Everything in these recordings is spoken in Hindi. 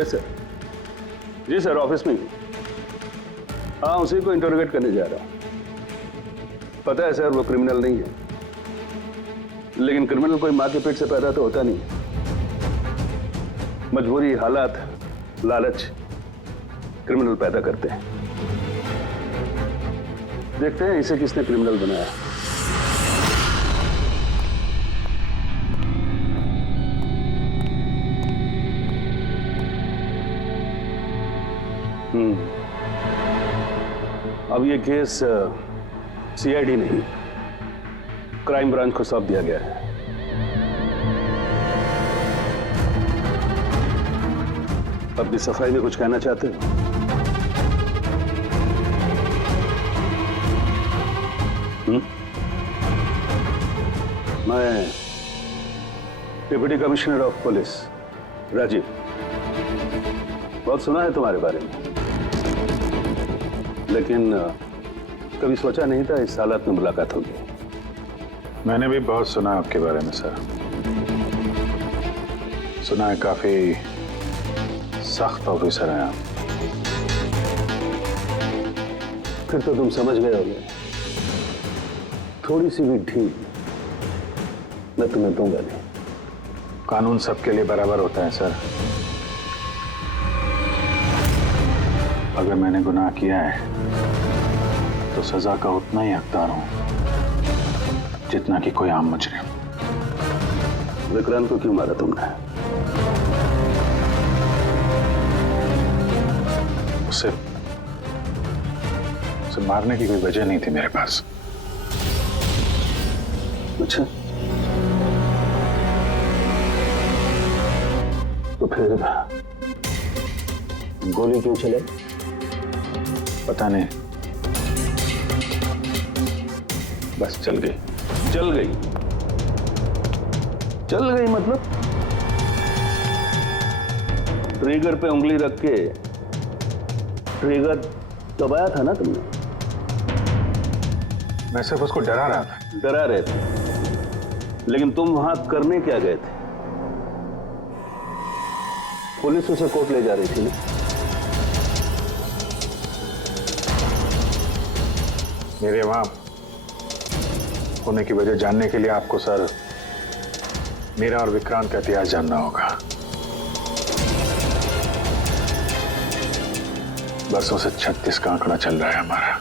Yes sir. जी सर, ऑफिस में ही। हाँ, उसी को इंटरोगेट करने जा रहा हूँ। पता है सर, वो क्रिमिनल नहीं है, लेकिन क्रिमिनल कोई माँ के पेट से पैदा तो होता नहीं है। मजबूरी, हालात, लालच क्रिमिनल पैदा करते हैं। देखते हैं इसे किसने क्रिमिनल बनाया। अब ये केस सीआईडी नहीं, क्राइम ब्रांच को सौंप दिया गया है। अब भी सफाई में कुछ कहना चाहते हो? मैं deputy commissioner of police Rajeev, बहुत सुना है तुम्हारे बारे में, लेकिन कभी सोचा नहीं था इस हालत में मुलाकात होगी। मैंने भी बहुत सुना आपके बारे में सर। सुना है काफी सख्त ऑफिसर हैं आप। फिर तो तुम समझ गए होगे, थोड़ी सी भी ढील मैं तुम्हें दूंगा नहीं। कानून सबके लिए बराबर होता है सर। अगर मैंने गुनाह किया है तो सजा का उतना ही हकदार हूं जितना कि कोई आम मुजरिम। विक्रांत को क्यों मारा तुमने? उसे मारने की कोई वजह नहीं थी मेरे पास। अच्छा, तो फिर गोली क्यों चलाई? पता नहीं, बस चल गई। चल गई? चल गई मतलब? ट्रिगर पे उंगली रख के ट्रिगर दबाया था ना तुमने? मैं सिर्फ उसको डरा रहा था। डरा रहे थे, लेकिन तुम वहां करने क्या गए थे? पुलिस उसे कोर्ट ले जा रही थी ना? मेरे वहां होने की वजह जानने के लिए आपको सर मेरा और विक्रांत का इतिहास जानना होगा। बरसों से 36 का आंकड़ा चल रहा है हमारा।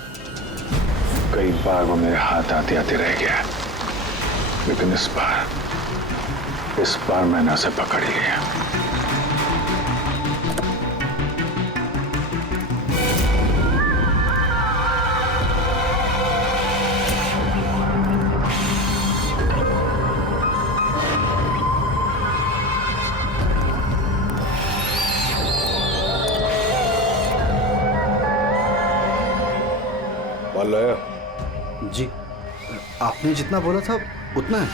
कई बार वो मेरे हाथ आते आते रह गया, लेकिन इस बार मैंने उसे पकड़ लिया। माल लाया? जी, आपने जितना बोला था उतना है।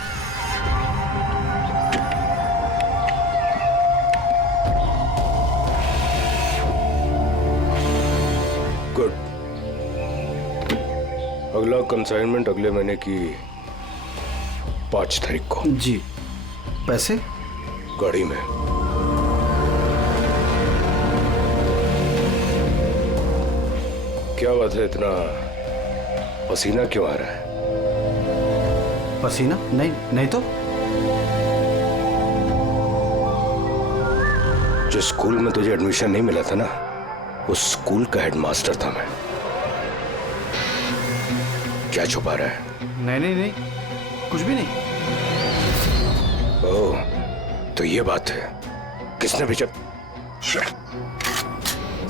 गुड। अगला कंसाइनमेंट अगले महीने की 5 तारीख को। जी। पैसे? गाड़ी में। क्या बात है, इतना पसीना क्यों आ रहा है? पसीना? नहीं तो। जिस स्कूल में तुझे एडमिशन नहीं मिला था ना, उस स्कूल का हेडमास्टर था मैं। क्या छुपा रहा है? नहीं, कुछ भी नहीं। ओह, तो ये बात है। किसने भेजा?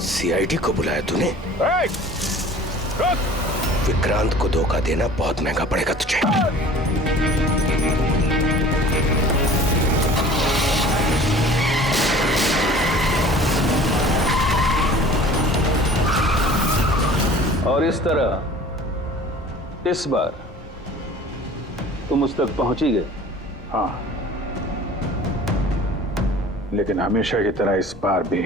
सीआईडी को बुलाया तूने? विक्रांत को धोखा देना बहुत महंगा पड़ेगा तुझे। और इस तरह इस बार तुम उस तक पहुंच ही गए। हाँ, लेकिन हमेशा की तरह इस बार भी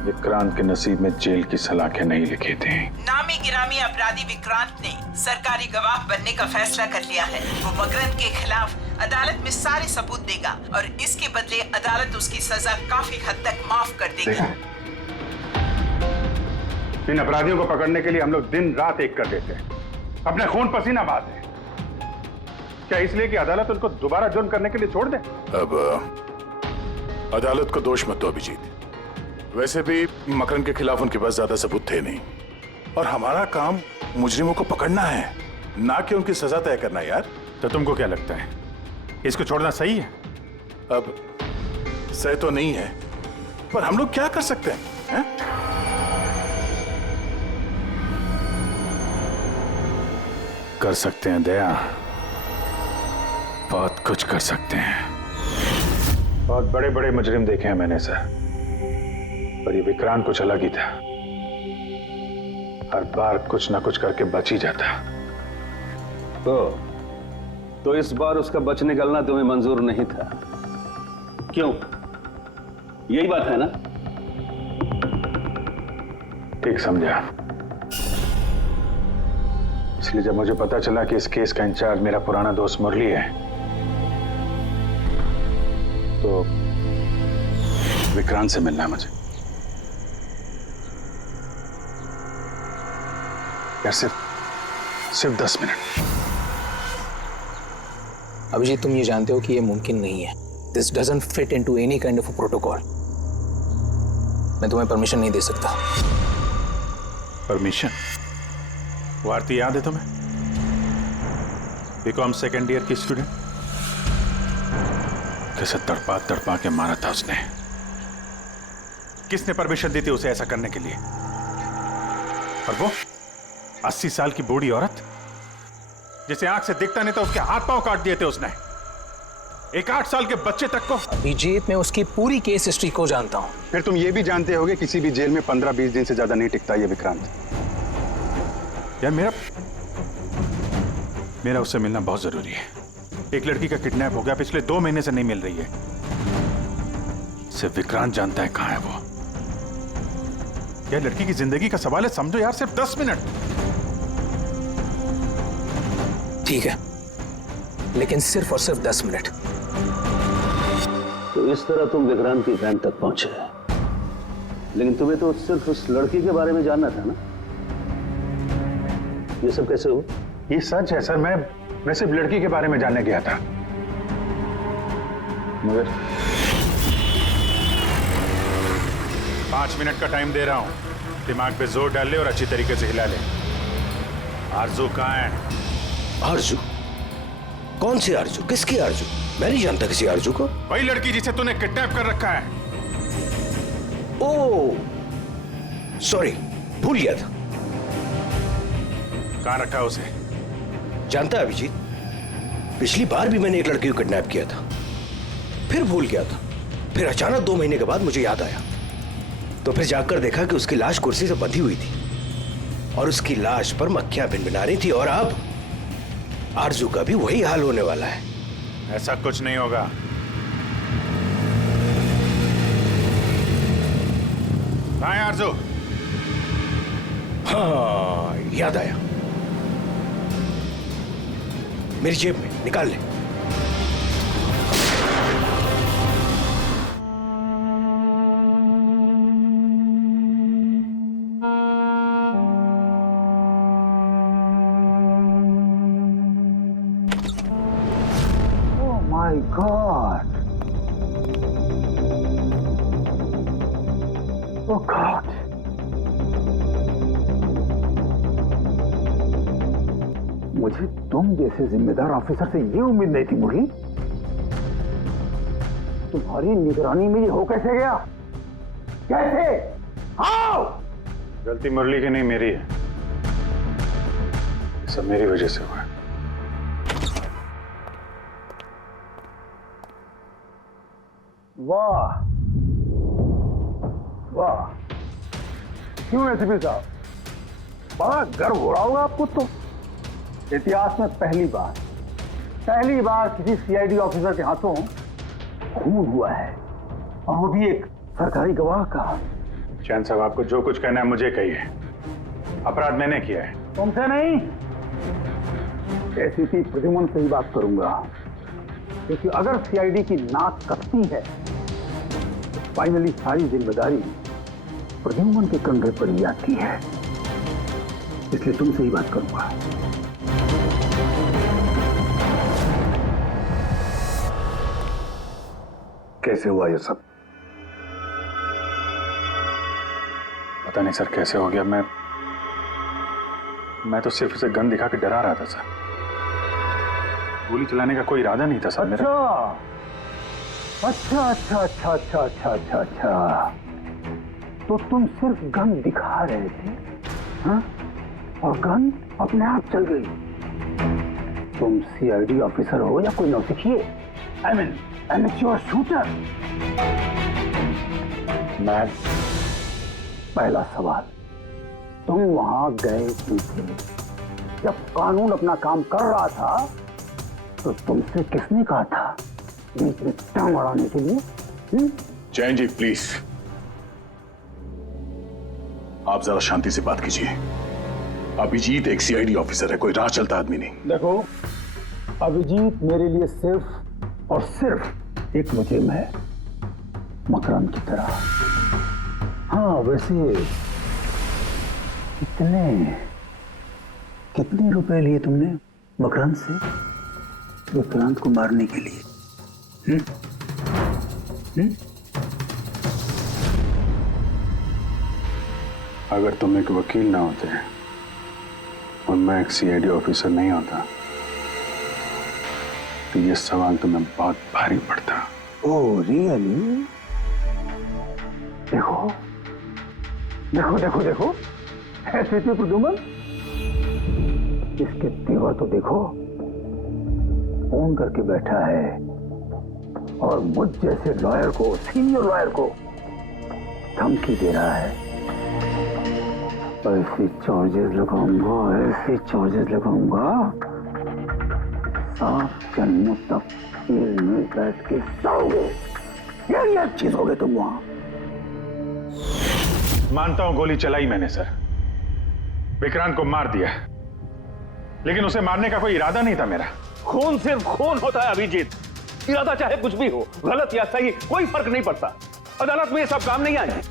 विक्रांत के नसीब में जेल की सलाखें नहीं लिखी थी। नामी गिरामी अपराधी विक्रांत ने सरकारी गवाह बनने का फैसला कर लिया है। वो मकरंद के खिलाफ अदालत में सारे सबूत देगा और इसके बदले अदालत उसकी सजा काफी हद तक माफ कर देगी। इन अपराधियों को पकड़ने के लिए हम लोग दिन रात एक कर देते हैं, अपने खून पसीना बहाते हैं। क्या इसलिए कि अदालत उनको दोबारा जुर्म करने के लिए छोड़ दे? अब अदालत को दोष मत दो अभिजीत। वैसे भी मकरंद के खिलाफ उनके पास ज्यादा सबूत थे नहीं, और हमारा काम मुजरिमों को पकड़ना है, ना कि उनकी सजा तय करना। यार तो तुमको क्या लगता है, इसको छोड़ना सही है? अब सही तो नहीं है, पर हम लोग क्या कर सकते हैं? कर सकते हैं दया, बहुत कुछ कर सकते हैं। बहुत बड़े बड़े मुजरिम देखे हैं मैंने सर, पर ये विक्रांत कुछ अलग ही था। हर बार कुछ ना कुछ करके बच ही जाता। तो इस बार उसका बच निकलना तुम्हें मंजूर नहीं था, क्यों? यही बात है ना? ठीक समझा। इसलिए जब मुझे पता चला कि इस केस का इंचार्ज मेरा पुराना दोस्त मुरली है, तो विक्रांत से मिलना है मुझे। यार सिर्फ 10 मिनट। अभिजीत, तुम ये जानते हो कि ये मुमकिन नहीं है। This doesn't fit into any kind of protocol. मैं तुम्हें परमिशन नहीं दे सकता। परमिशन? वो आरती याद है तुम्हें? बीकॉम सेकेंड ईयर की स्टूडेंट, कैसे तड़पा तड़पा के मारा था उसने। किसने परमिशन दी थी उसे ऐसा करने के लिए? और वो 80 साल की बूढ़ी औरत जिसे आंख से दिखता नहीं था, उसके हाथ पांव काट दिए थे उसने। एक 8 साल के बच्चे तक को। अभिजीत, मैं उसकी पूरी केस हिस्ट्री को जानता हूं। फिर तुम ये भी जानते होगे किसी भी जेल में 15-20 दिन से ज्यादा नहीं टिकता ये विक्रांत। यार मेरा उससे मिलना बहुत जरूरी है। एक लड़की का किडनैप हो गया, पिछले 2 महीने से नहीं मिल रही है। सिर्फ विक्रांत जानता है कहां है वो। यह लड़की की जिंदगी का सवाल है, समझो यार, सिर्फ 10 मिनट। ठीक है, लेकिन सिर्फ और सिर्फ 10 मिनट। तो इस तरह तुम विक्रांत की वैन तक पहुंचे, लेकिन तुम्हें तो सिर्फ उस लड़की के बारे में जानना था ना? ये सब कैसे हो? ये सच है सर, मैं सिर्फ लड़की के बारे में जानने गया था, मगर 5 मिनट का टाइम दे रहा हूं। दिमाग पे जोर डाल ले और अच्छी तरीके से हिला ले। आरजू कहां है? आरजू? कौन सी आरजू? किसकी आरजू? मैं नहीं जानता किसी आरजू को। वही लड़की जिसे तूने किडनैप कर रखा है। ओह सॉरी, भूल गया था। कहां रखा है उसे? जानता है अभिजीत, पिछली बार भी मैंने एक लड़की को किडनैप किया था, फिर भूल गया था। फिर अचानक 2 महीने के बाद मुझे याद आया, तो फिर जाकर देखा कि उसकी लाश कुर्सी से बंधी हुई थी और उसकी लाश पर मक्खियां भिनभिना रही थी। और अब आरजू का भी वही हाल होने वाला है। ऐसा कुछ नहीं होगा। कहां है आरजू? हाँ, याद आया, मेरी जेब में, निकाल ले। Oh my God! Oh God! मुझे तुम जैसे जिम्मेदार ऑफिसर से ये उम्मीद नहीं थी मुरली। तुम्हारी निगरानी में ये हो कैसे गया? कैसे? हाउ? गलती मुरली की नहीं, मेरी है। सब मेरी वजह से हुआ। वाह वाह, क्यों एसीपी साहब, बड़ा गर्व हो रहा होगा आपको। तो इतिहास में पहली बार किसी सीआईडी ऑफिसर के हाथों खून हुआ है, और वो भी एक सरकारी गवाह का। चैन साहब, आपको जो कुछ कहना है मुझे कहिए। अपराध मैंने किया है। तुमसे नहीं, एसीपी प्रद्युमन से ही बात करूंगा, क्योंकि अगर सीआईडी की नाक कटती है तो फाइनली सारी जिम्मेदारी प्रद्युमन के कंधे पर ही आती है। इसलिए तुमसे ही बात करूंगा। कैसे हुआ ये सब? पता नहीं सर कैसे हो गया। मैं तो सिर्फ उसे गन दिखा के डरा रहा था सर। गोली चलाने का कोई इरादा नहीं था सर मेरा। अच्छा। तो तुम सिर्फ गन दिखा रहे थे, हाँ? और गन अपने आप चल गई। तुम सीआईडी ऑफिसर हो या कोई नौसिखिए? I mean amateur shooter. मैं पहला सवाल, तुम वहां गए क्यों थे? जब कानून अपना काम कर रहा था तो तुमसे किसने कहा था बीच में टांग अड़ाने के लिए? जैन जी प्लीज, आप जरा शांति से बात कीजिए। अभिजीत एक सीआईडी ऑफिसर है, कोई राह चलता आदमी नहीं। देखो, अभिजीत मेरे लिए सिर्फ और सिर्फ एक मुजरिम है, मकरंद की तरह। हाँ, वैसे कितने रुपए लिए तुमने मकरंद से विक्रांत को मारने के लिए? अगर तुम एक वकील ना होते और मैं एक सीआईडी ऑफिसर नहीं होता तो ये सवाल तुम्हें बहुत भारी पड़ता। Oh really? देखो ऐसे थे प्रद्युमन। इसके तेवर तो देखो, फोन करके बैठा है और मुझ जैसे लॉयर को, सीनियर लॉयर को धमकी दे रहा है। ऐसे चार्जेस लगाऊंगा सात जन्मों तक जेल में बैठ के सोओगे। ये चीज हो गए तुम वहां। मानता हूं गोली चलाई मैंने सर, विक्रांत को मार दिया, लेकिन उसे मारने का कोई इरादा नहीं था मेरा। खून सिर्फ खून होता है अभिजीत। इरादा चाहे कुछ भी हो, गलत या सही कोई फर्क नहीं पड़ता। अदालत में ये सब काम नहीं आए।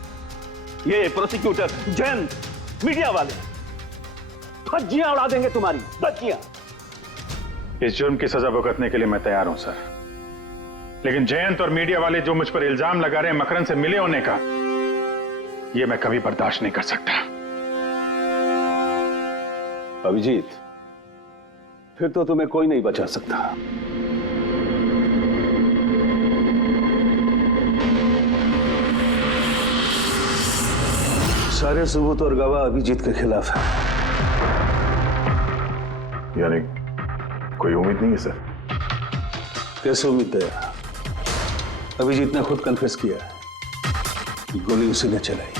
ये प्रोसिक्यूटर, जैन, मीडिया वाले धज्जियां उड़ा देंगे तुम्हारी, धज्जियां। इस जुर्म की सजा भुगतने के लिए मैं तैयार हूं सर, लेकिन जयंत और मीडिया वाले जो मुझ पर इल्जाम लगा रहे हैं मकरंद से मिले होने का, यह मैं कभी बर्दाश्त नहीं कर सकता। अभिजीत, फिर तो तुम्हें कोई नहीं बचा सकता। सारे सबूत और गवाह अभिजीत के खिलाफ है। यानी कोई उम्मीद नहीं है सर? कैसे उम्मीद है? अभिजीत ने खुद कन्फेस किया है कि गोली उसी ने चलाई।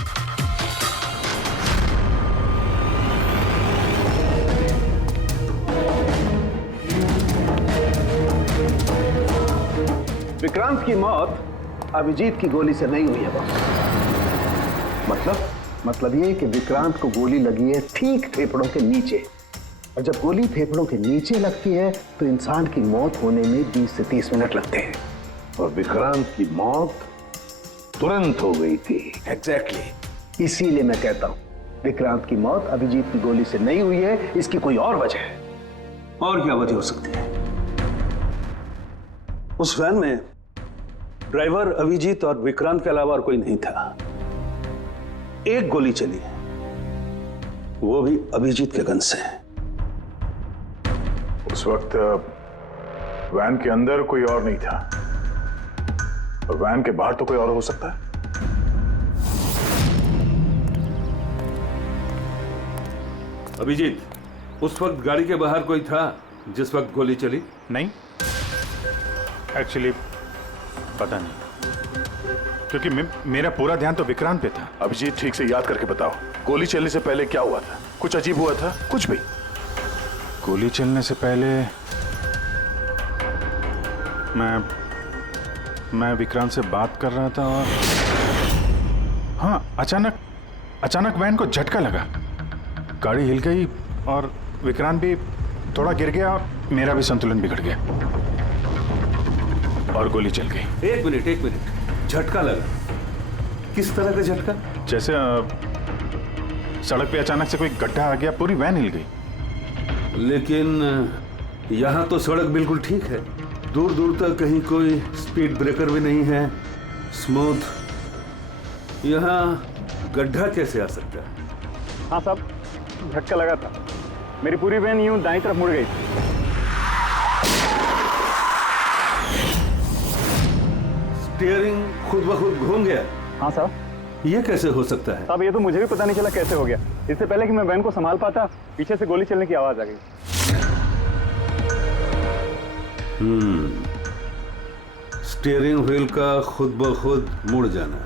विक्रांत की मौत अभिजीत की गोली से नहीं हुई है बॉस। मतलब ये कि विक्रांत को गोली लगी है ठीक फेफड़ों के नीचे, और जब गोली फेफड़ों के नीचे लगती है तो इंसान की मौत होने में 20 से 30 मिनट लगते हैं, और विक्रांत की मौत तुरंत हो गई थी। एग्जैक्टली। इसीलिए मैं कहता हूं विक्रांत की मौत अभिजीत की गोली से नहीं हुई है, इसकी कोई और वजह है। और क्या वजह हो सकती है? उस वैन में ड्राइवर अभिजीत और विक्रांत के अलावा और कोई नहीं था। एक गोली चली है, वो भी अभिजीत के गन से। उस वक्त वैन के अंदर कोई और नहीं था, और वैन के बाहर तो कोई और हो सकता है। अभिजीत, उस वक्त गाड़ी के बाहर कोई था जिस वक्त गोली चली? नहीं, एक्चुअली पता नहीं, क्योंकि मेरा पूरा ध्यान तो विक्रांत पे था। अभिजीत ठीक से याद करके बताओ, गोली चलने से पहले क्या हुआ था? कुछ अजीब हुआ था? कुछ भी? गोली चलने से पहले मैं विक्रांत से बात कर रहा था और हाँ, अचानक अचानक वैन को झटका लगा, गाड़ी हिल गई और विक्रांत भी थोड़ा गिर गया और मेरा भी संतुलन बिगड़ गया और गोली चल गई। एक मिनट, झटका लगा? किस तरह का झटका? जैसे सड़क पे अचानक से कोई गड्ढा आ गया, पूरी वैन हिल गई। लेकिन यहाँ तो सड़क बिल्कुल ठीक है, दूर दूर तक कहीं कोई स्पीड ब्रेकर भी नहीं है, स्मूथ। यहाँ गड्ढा कैसे आ सकता है? हाँ साहब, झटका लगा था। मेरी पूरी वैन यूं दाईं तरफ मुड़ गई थी। स्टीयरिंग खुद ब खुद घूम गया? हाँ साहब। ये कैसे हो सकता है? साहब ये तो मुझे भी पता नहीं चला कैसे हो गया। इससे पहले कि मैं वैन को संभाल पाता, पीछे से गोली चलने की आवाज आ गई। स्टीयरिंग व्हील का खुद ब खुद मुड़ जाना,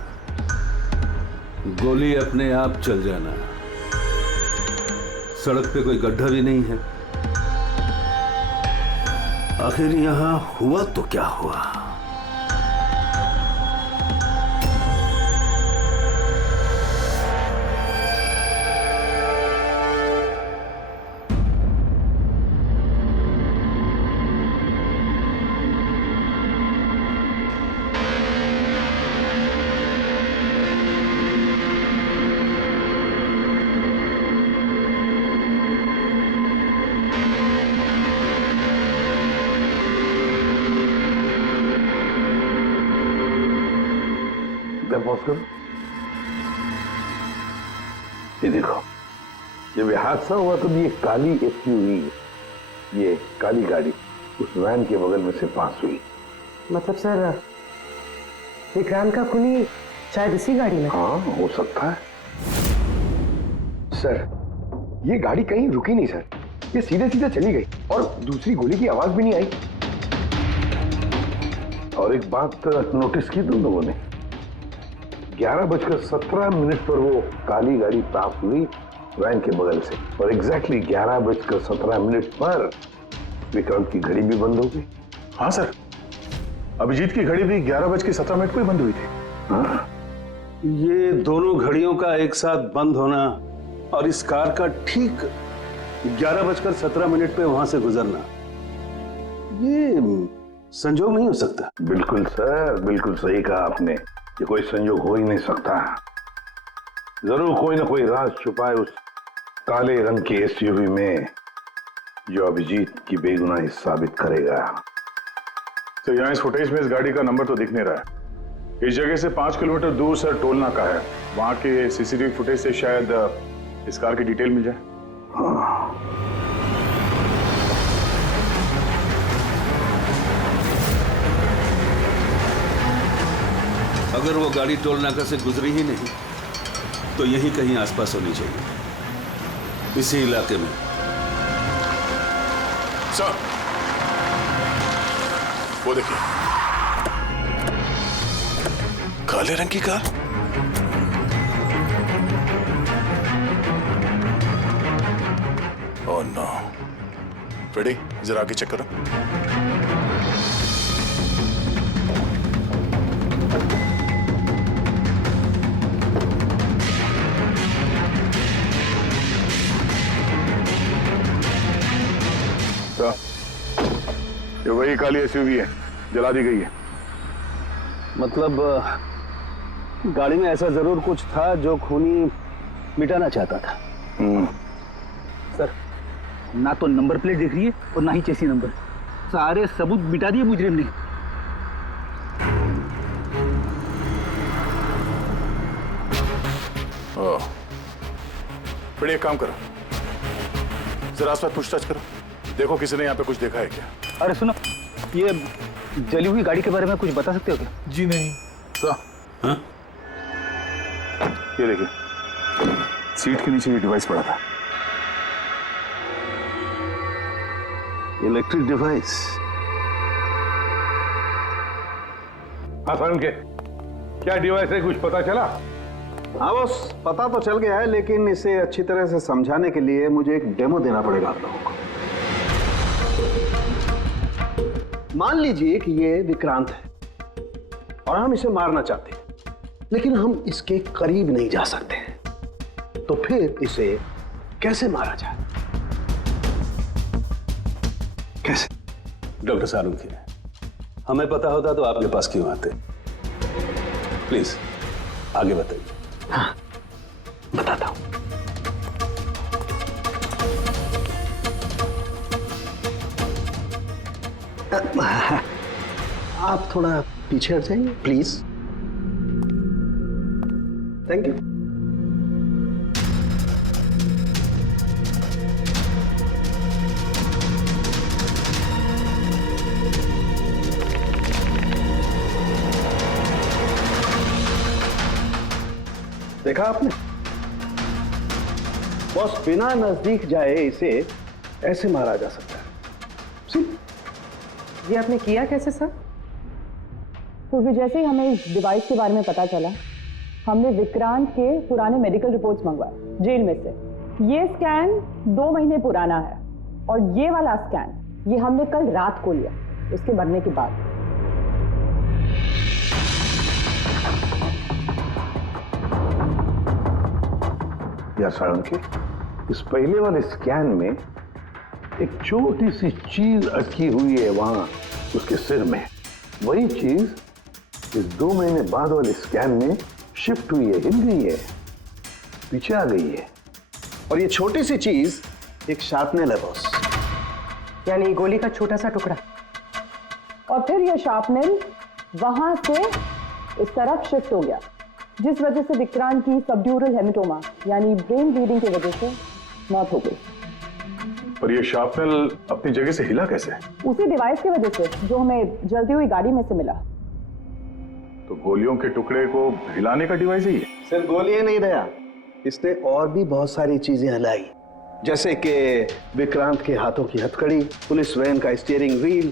गोली अपने आप चल जाना, सड़क पे कोई गड्ढा भी नहीं है। आखिर यहां हुआ तो क्या हुआ? ये देखो, जब ये हादसा हुआ तो ये काली एसयूवी, ये काली गाड़ी उस वैन के बगल में से पास हुई। मतलब सर, विक्रांत का खूनी शायद इसी गाड़ी में? हाँ, हो सकता है। सर, ये गाड़ी कहीं रुकी नहीं सर, ये सीधे सीधे चली गई और दूसरी गोली की आवाज भी नहीं आई। और एक बात नोटिस की तुम लोगों ने, 11:17 पर वो काली गाड़ी पास हुई वैन के बगल से और एग्जैक्टली 11:17 पर विक्रांत की घड़ी भी बंद हो गई। हाँ सर, अभिजीत की घड़ी भी 11:17 को ही बंद हुई थी। हाँ? ये दोनों घड़ियों का एक साथ बंद होना और इस कार का ठीक 11:17 पे वहां से गुजरना, ये संजोग नहीं हो सकता। बिल्कुल सर, बिल्कुल सही कहा आपने, ये कोई संजोग हो ही नहीं सकता। जरूर कोई ना कोई राज छुपा है उस काले रंग की एसयूवी में जो अभिजीत की बेगुनाही साबित करेगा। तो यहाँ इस फुटेज में इस गाड़ी का नंबर तो दिख नहीं रहा है। इस जगह से 5 किलोमीटर दूर सर टोल नाका है, वहां के सीसीटीवी फुटेज से शायद इस कार की डिटेल मिल जाए। हाँ। अगर वो गाड़ी टोल नाका से गुजरी ही नहीं तो यहीं कहीं आसपास होनी चाहिए, इसी इलाके में। सर, वो देखिए, काले रंग की कार। Oh no. फ्रेडी, जरा आगे चेक करो। ये वही काली एसयूवी है, जला दी गई है। मतलब गाड़ी में ऐसा जरूर कुछ था जो खूनी मिटाना चाहता था। सर, ना तो नंबर प्लेट दिख रही है और ना ही चेसी नंबर, सारे सबूत मिटा दिए मुजरिम ने। ओह, बड़े एक काम करो, जरा आसपास पूछताछ करो, देखो किसी ने यहाँ पे कुछ देखा है क्या। अरे सुनो, ये जली हुई गाड़ी के बारे में कुछ बता सकते हो क्या? जी नहीं। तो हाँ? ये देखिए, सीट के नीचे ये डिवाइस पड़ा था। Electric device. हाँ सर, उनके क्या डिवाइस है, कुछ पता चला? हाँ बस, पता तो चल गया है, लेकिन इसे अच्छी तरह से समझाने के लिए मुझे एक डेमो देना पड़ेगा आप लोगों को। मान लीजिए कि ये विक्रांत है और हम इसे मारना चाहते हैं, लेकिन हम इसके करीब नहीं जा सकते। तो फिर इसे कैसे मारा जाए? कैसे? डॉक्टर सारुंखी, हमें पता होता तो आपके पास क्यों आते? प्लीज आगे बताइए। हाँ, बताता हूं। आप थोड़ा पीछे हट जाइए प्लीज। Thank you. देखा आपने बॉस, बिना नजदीक जाए इसे ऐसे मारा जा सकता है। ये आपने किया कैसे सर? क्योंकि जैसे ही हमें इस डिवाइस के बारे में पता चला, हमने विक्रांत के पुराने मेडिकल रिपोर्ट्स मंगवाए जेल में से। ये स्कैन 2 महीने पुराना है और ये वाला स्कैन ये हमने कल रात को लिया उसके मरने के बाद। यार सारंगी, इस पहले वाले स्कैन में एक छोटी सी चीज अटकी हुई है वहां उसके सिर में। वही चीज इस 2 महीने बाद वाले स्कैन में शिफ्ट हुई है, हिल गई है, पीछे आ गई है। और ये छोटी सी चीज एक शार्पनेल है बॉस, यानी गोली का छोटा सा टुकड़ा। और फिर ये शार्पनेल वहां से इस तरफ शिफ्ट हो गया, जिस वजह से विक्रांत की सबड्यूरल हेमेटोमा यानी ब्रेन ब्लीडिंग की वजह से मौत हो गई। पर ये शार्पनेल अपनी जगह से हिला कैसे? उसी डिवाइस की वजह से जो हमें जलती हुई गाड़ी में से मिला। तो गोलियों के टुकड़े को हिलाने का डिवाइस ही है? सिर्फ गोली नहीं दया, इसने और भी बहुत सारी चीजें हिलाई, जैसे कि विक्रांत के हाथों की हथकड़ी, पुलिस वैन का स्टीयरिंग व्हील,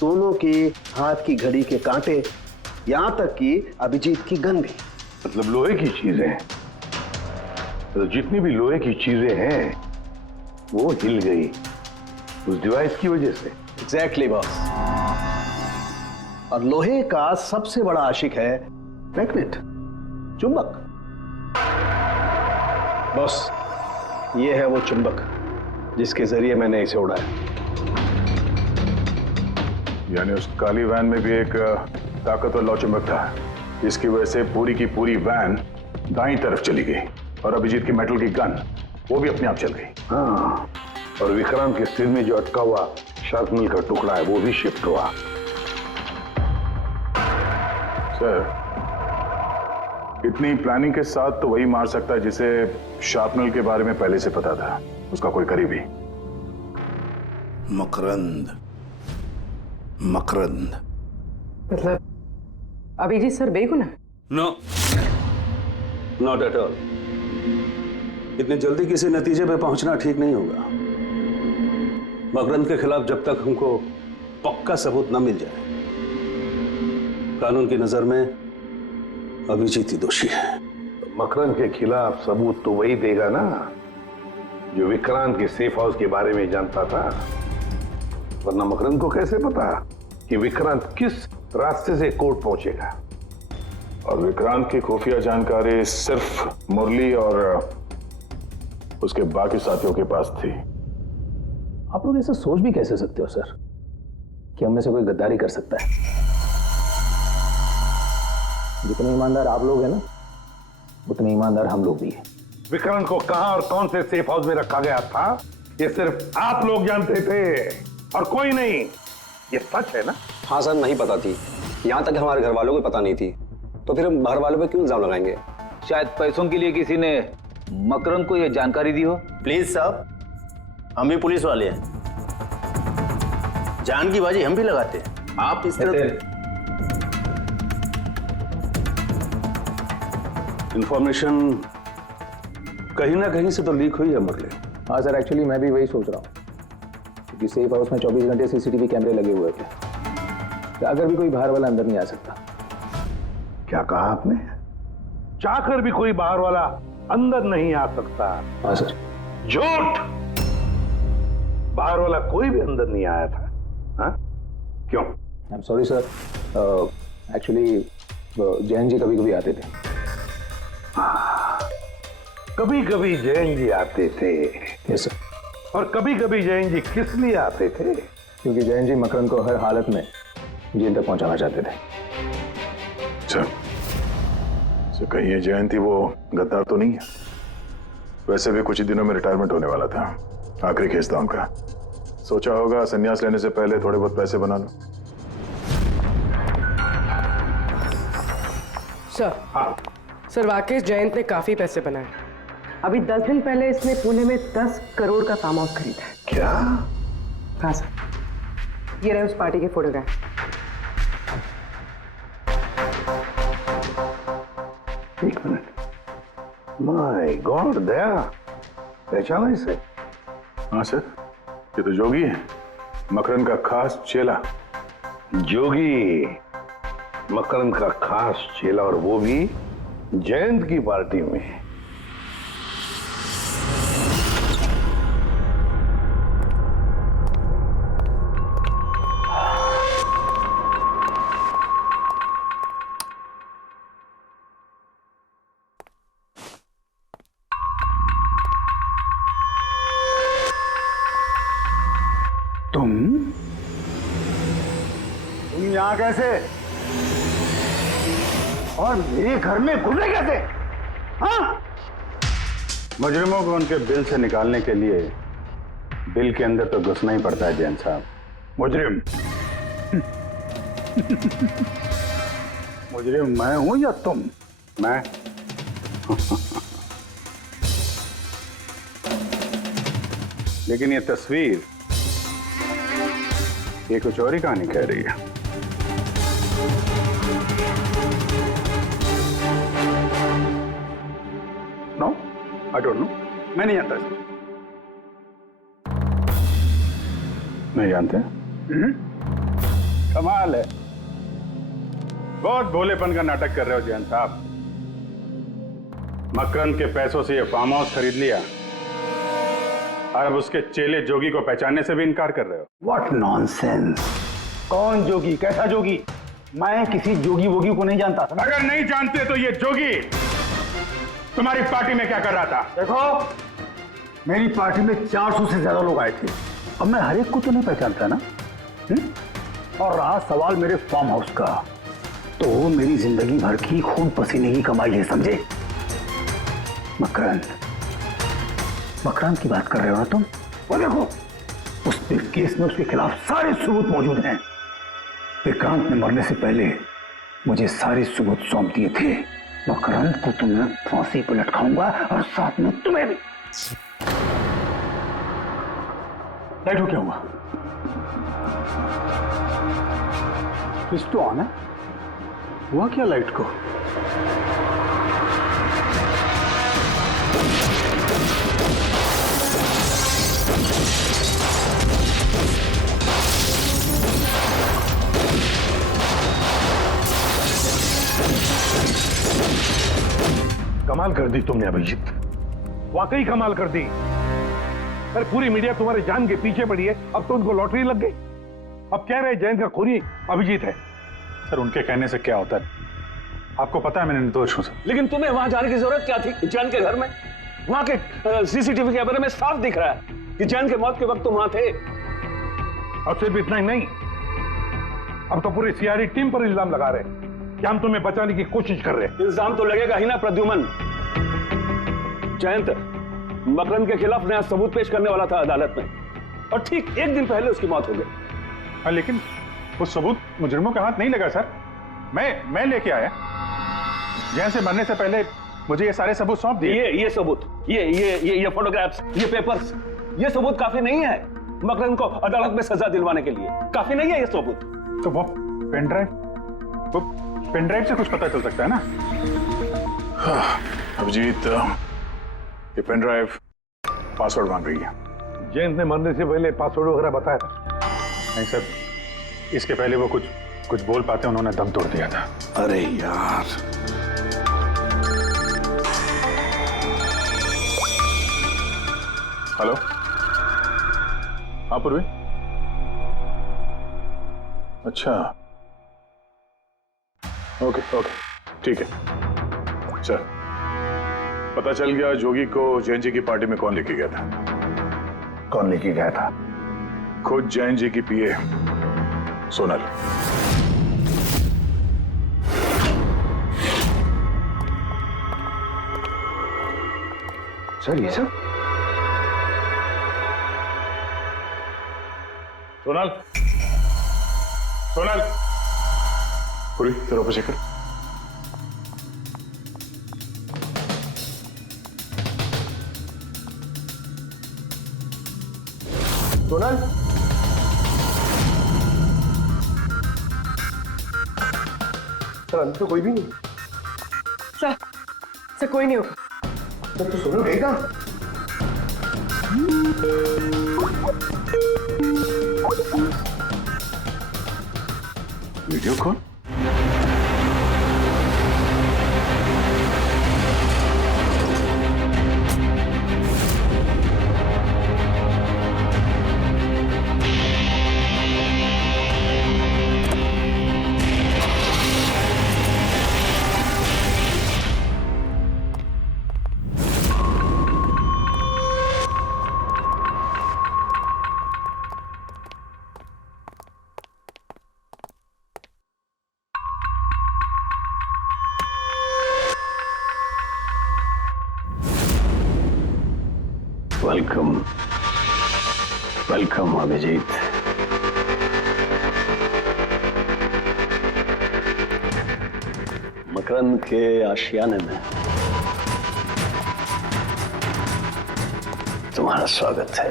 दोनों के हाथ की घड़ी के कांटे, यहां तक कि अभिजीत की गन भी। मतलब लोहे की चीजें? तो जितनी भी लोहे की चीजें हैं वो हिल गई उस डिवाइस की वजह से। Exactly boss. और लोहे का सबसे बड़ा आशिक है मैग्नेट, चुंबक। बॉस, ये है वो चुंबक जिसके जरिए मैंने इसे उड़ाया। यानी उस काली वैन में भी एक ताकतवर लौ चुंबक था, जिसकी वजह से पूरी की पूरी वैन दाईं तरफ चली गई और अभिजीत की मेटल की गन वो भी अपने आप चल गई। हाँ, और विक्रांत के सिर में जो अटका हुआ शार्पनेल का टुकड़ा है वो भी शिफ्ट हुआ। सर, इतनी प्लानिंग के साथ तो वही मार सकता है जिसे शार्पनेल के बारे में पहले से पता था, उसका कोई करीबी। मकरंद। मकरंद मतलब अभिजीत सर बेगुनाह? No, not at all. इतनी जल्दी किसी नतीजे पे पहुंचना ठीक नहीं होगा। मकरंद के खिलाफ जब तक हमको पक्का सबूत न मिल जाए, कानून की नजर में अभिजीत ही दोषी है। मकरंद के खिलाफ सबूत तो वही देगा ना जो विक्रांत के सेफ हाउस के बारे में जानता था, वरना मकरंद को कैसे पता कि विक्रांत किस रास्ते से कोर्ट पहुंचेगा। और विक्रांत की खुफिया जानकारी सिर्फ मुरली और उसके बाकी साथियों के पास थी। आप लोग ऐसा सोच भी कैसे सकते हो सर कि हम में से कोई गद्दारी कर सकता है? जितने ईमानदार आप लोग हैं ना, उतने ईमानदार हम लोग भी हैं। विक्रांत को कहां और कौन से सेफ हाउस में रखा गया था ये सिर्फ आप लोग जानते थे और कोई नहीं। ये सच है ना? हाँ सर, नहीं पता थी। यहाँ तक हमारे घर वालों को पता नहीं थी, तो फिर हम बाहर वालों पे क्यों इल्जाम लगाएंगे? शायद पैसों के लिए किसी ने मकरंद को यह जानकारी दी हो। प्लीज साहब, हम भी पुलिस वाले हैं, जान की बाजी हम भी लगाते हैं। आप इस तरह इंफॉर्मेशन कहीं ना कहीं से तो लीक हुई है मुरली। हाँ सर, एक्चुअली मैं भी वही सोच रहा हूँ, क्योंकि सेफ हाउस में 24 घंटे सीसीटीवी कैमरे लगे हुए थे, तो अगर भी कोई बाहर वाला अंदर नहीं आ सकता। क्या कहा आपने? चाहकर भी कोई बाहर वाला अंदर नहीं आ सकता? हाँ सर। झूठ! बाहर वाला कोई भी अंदर नहीं आया था। हाँ? क्यों? I am sorry sir, actually Jain ji कभी कभी आते थे। कभी कभी जयंत जी आते थे। Yes sir. और कभी कभी जयंत जी किस लिए आते थे? क्योंकि जयंत जी मकरंद को हर हालत में जेल तक पहुंचाना चाहते थे। अच्छा, तो कहीं ये जयंती वो गद्दार तो नहीं है? वैसे भी कुछ ही दिनों में रिटायरमेंट होने वाला था, आखिरी केस था उनका। सोचा होगा संन्यास लेने से पहले थोड़े बहुत पैसे बना लो। सर, हाँ सर, वाकई जयंत ने काफी पैसे बनाए। अभी 10 दिन पहले इसने पुणे में 10 करोड़ का फार्म हाउस खरीदा है। क्या? हाँ सर, ये रहे उस पार्टी के फोटोग्राफ। एक मिनट, माय गॉड, दया पहचाना इसे? हाँ सर, ये तो जोगी है, मकरंद का खास चेला। जोगी मकरंद का खास चेला, और वो भी जयंत की पार्टी में। तुम यहां कैसे? और मेरे घर में घुसे कैसे? हाँ? मुजरिमों को उनके बिल से निकालने के लिए बिल के अंदर तो घुसना ही पड़ता है जैन साहब। मुजरिम मुजरिम मैं हूं या तुम? मैं लेकिन ये तस्वीर ये कुछ और ही कहानी कह रही है। नो, आई डोंट नो, मैं नहीं जानता इसको। नहीं जानते? कमाल है, बहुत भोलेपन का नाटक कर रहे हो जयंत साहब। मकरंद के पैसों से ये फार्म हाउस खरीद लिया, और अब उसके चेले जोगी को पहचानने से भी इनकार कर रहे हो। What nonsense! कौन जोगी? कैसा जोगी? मैं किसी जोगी वोगी को नहीं जानता। अगर नहीं जानते तो ये जोगी तुम्हारी पार्टी में क्या कर रहा था? देखो, मेरी पार्टी में 400 से ज्यादा लोग आए थे। अब मैं हर एक को तो नहीं पहचानता ना। और रहा सवाल मेरे फार्म हाउस का, तो मेरी जिंदगी भर की खून पसीने की कमाई है, समझे? मकरंद की बात कर रहे हो ना तुम? वो देखो, उस केस में उसके खिलाफ सारे सबूत मौजूद हैं। विक्रांत ने मरने से पहले मुझे सारे सबूत सौंप दिए थे। मकरंद को तो मैं फांसी पर लटकाऊंगा, और साथ में तुम्हें भी। लाइट हो क्या हुआ? स्विच तो ऑन है। हुआ क्या लाइट को? कमाल कर दी तुमने अभिजीत, वाकई कमाल कर दी। पर पूरी मीडिया तुम्हारे जान के पीछे पड़ी है। अब तो उनको लॉटरी लग गई। अब कह रहे जयंत का खूनी अभिजीत है। सर, उनके कहने से क्या होता है? आपको पता है मैं निर्दोष हूं सर। लेकिन तुम्हें वहां जाने की जरूरत क्या थी जैन के घर में? वहां के सीसीटीवी कैमरे में साफ दिख रहा है कि जैन के मौत के वक्त तुम वहां थे। और सिर्फ इतना ही नहीं, अब तो पूरी सीआईडी टीम पर इल्जाम लगा रहे हैं कि हम तुम्हें बचाने की कोशिश कर रहे हैं। इल्जाम तो लगेगा ही ना प्रद्युमन। जयंत मकरंद के खिलाफ नया सबूत पेश करने वाला था अदालत में, और ठीक एक दिन पहले उसकी मौत हो गई। हाँ, लेकिन वो सबूत मुजरिमों के हाथ नहीं लगा सर। मैं लेके आया। जैन से मरने से पहले मुझे ये सारे सबूत सौंप दिए। ये सबूत, ये फोटोग्राफ्स, ये पेपर्स, ये सबूत काफी नहीं है मकरंद को अदालत में सजा दिलवाने के लिए। काफी नहीं है ये सबूत। तो वो पेन ड्राइव से कुछ पता चल सकता है ना? अभिजीत, ये पेन ड्राइव पासवर्ड मांग रही है। जयंत ने मरने से पहले पासवर्ड वगैरह बताया था? नहीं सर, इसके पहले वो कुछ बोल पाते उन्होंने दम तोड़ दिया था। अरे यार, हेलो, हाँ पूर्वी। अच्छा, ओके, ठीक है सर। पता चल गया जोगी को जैन जी की पार्टी में कौन लेके गया था। कौन लेके गया था? खुद जैन जी की पीए सोनल। सर ये सब? सोनल, सोनल, पूरी तेरे ऊपर चेक कर। सोनल, सर अंदर तो कोई भी नहीं। सर कोई नहीं होगा। सर तो सोनल गई कहाँ? Video call? Welcome, welcome Abhijeet. Makarand के आशियाने में तुम्हारा स्वागत है।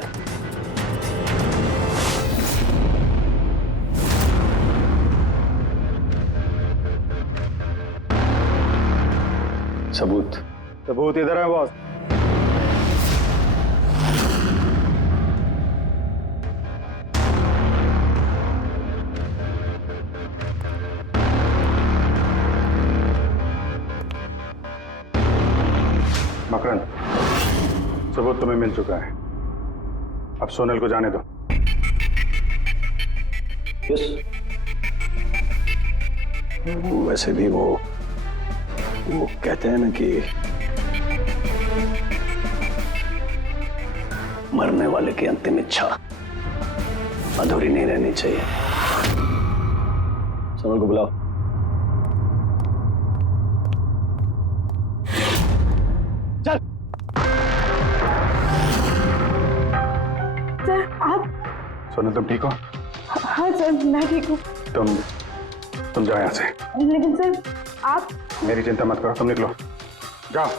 सबूत? सबूत इधर है बॉस। मकरंद, सबूत तुम्हें मिल चुका है, अब सोनल को जाने दो। यस। वैसे भी वो कहते हैं ना कि मरने वाले की अंतिम इच्छा अधूरी नहीं रहनी चाहिए। सोनल को बुलाओ। सर आप? सोनल तुम ठीक हो? हाँ सर मैं ठीक हूँ। तुम जाओ यहाँ से। लेकिन सर आप? मेरी चिंता मत करो, तुम निकलो, जाओ।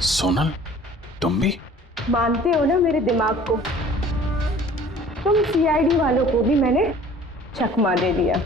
सोनल, तुम भी? मानते हो ना मेरे दिमाग को? तुम सीआईडी वालों को भी मैंने चकमा दे दिया।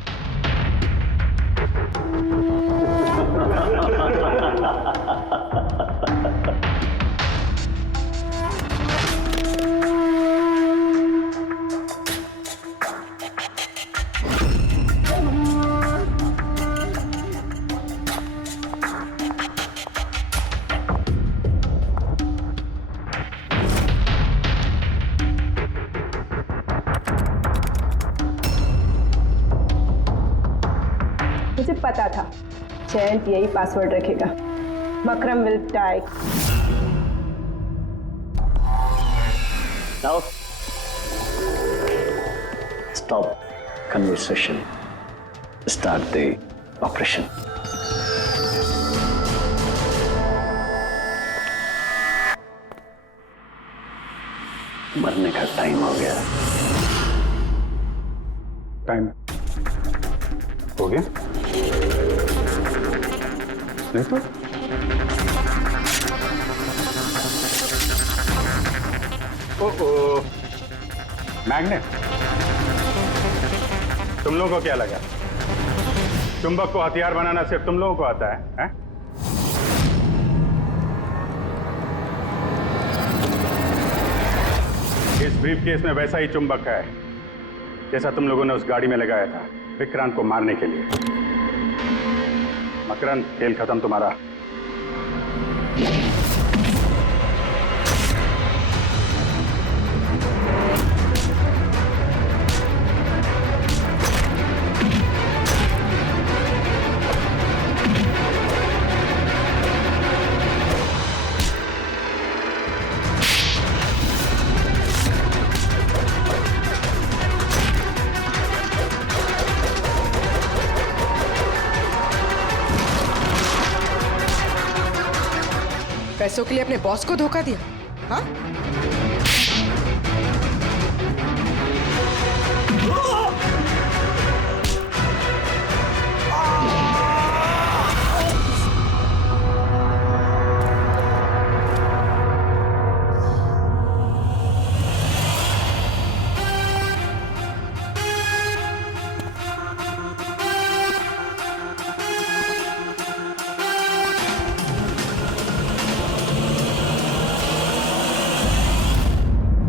मुझे पता था जयंत यही पासवर्ड रखेगा। Makaram will die. Now, stop conversation. Start the operation. मरने का टाइम हो गया। टाइम हो गया? नहीं तो मैग्नेट तुम लोगों को क्या लगा चुंबक को हथियार बनाना सिर्फ तुम लोगों को आता है? इस ब्रीफ केस में वैसा ही चुंबक है जैसा तुम लोगों ने उस गाड़ी में लगाया था विक्रांत को मारने के लिए। मकरंद, खेल खत्म तुम्हारा। पैसों के लिए अपने बॉस को धोखा दिया? हाँ?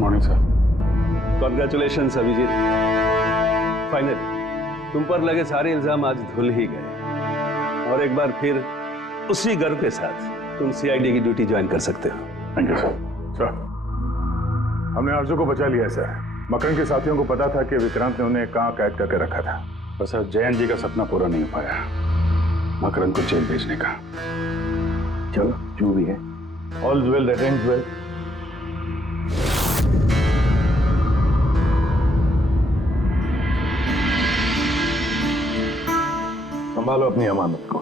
Morning sir. Congratulation Abhijeet, finally तुम पर लगे सारे इल्जाम आज धुल ही गए और एक बार फिर उसी गर्व के साथ तुम सीआईडी की ड्यूटी ज्वाइन कर सकते हो। Thank you sir. सर, हमने आरजू को बचा लिया है सर। मकरंद के साथियों को पता था कि विक्रांत ने उन्हें कहाँ कैद करके रखा था। बस जयंत जी का सपना पूरा नहीं हो पाया मकरंद को जेल भेजने का। चलो जो भी है, all well that ends well. संभालो अपनी अमानत को।